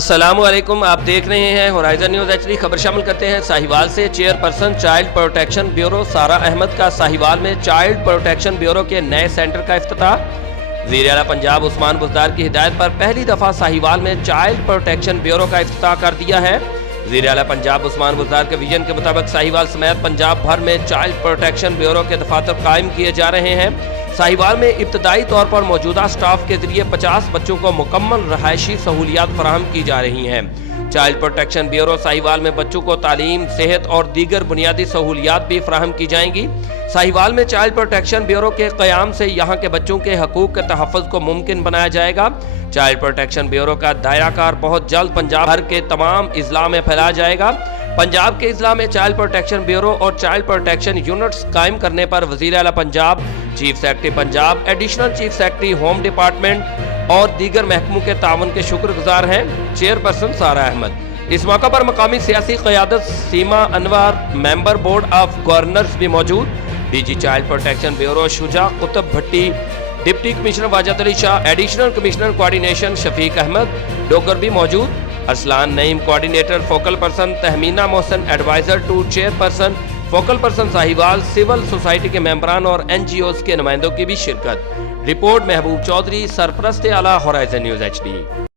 السلام علیکم، آپ دیکھ رہے ہیں ہورائزن نیوز ایچ ڈی۔ خبر شامل کرتے ہیں ساہیوال سے۔ Chairperson child protection bureau Sarah Ahmad کا ساہیوال میں چائلڈ پروٹیکشن بیورو کے نئے سینٹر کا افتتاح۔ وزیر اعلیٰ پنجاب عثمان بزدار کی ہدایت پر پہلی دفعہ ساہیوال میں چائلڈ پروٹیکشن بیورو کا افتتاح کر دیا ہے۔ وزیر اعلیٰ پنجاب عثمان بزدار کے ویژن کے مطابق ساہیوال سمیت پنجاب بھر میں چائلڈ پروٹیکشن بیورو کے دفاتر قائم کیے جا رہے ہیں۔ ساہیوال میں ابتدائی طور پر موجودہ سٹاف کے ذریعے 50 بچوں کو مکمل رہائشی سہولیات فراہم کی جا رہی ہیں۔ چائلڈ پروٹیکشن بیورو ساہیوال میں بچوں کو تعلیم، صحت اور دیگر بنیادی سہولیات بھی فراہم کی جائیں گی۔ ساہیوال میں چائلڈ پروٹیکشن بیورو کے قیام سے یہاں کے بچوں کے حقوق کے تحفظ کو ممکن بنایا جائے گا۔ چائلڈ پروٹیکشن بیورو کا دائرہ کار بہت جلد پنجاب بھر کے تمام اضلاع میں پھیلایا جائے گا۔ پنجاب کے اضلاع میں چائلڈ پروٹیکشن بیورو اور چائلڈ پروٹیکشن یونٹس قائم کرنے پر وزیر اعلیٰ Punjab, chief secretary Punjab, additional chief secretary home department اور دیگر محکموں کے تعاون کے شکر گزار ہیں۔ چیئرپرسن سارہ احمد۔ اس موقع پر مقامی سیاسی قیادت Seema Anwar, member board of governors بھی موجود۔ D G child protection bureau Shuja Qutb Bhatti, deputy commissioner Wajid Ali Shah, additional commissioner coordination Shafiq Ahmed Dogar بھی موجود۔ Arsalan Naeem coordinator focal person, Tehmina Mohsin adviser to chairperson, focal person Sahiwal, civil society کے ممبران اور این جی اوز کے نمائندوں کی بھی شرکت۔ رپورٹ محبوب چودھری، سرپرست اعلیٰ ہورائزن نیوز ایچ ڈی۔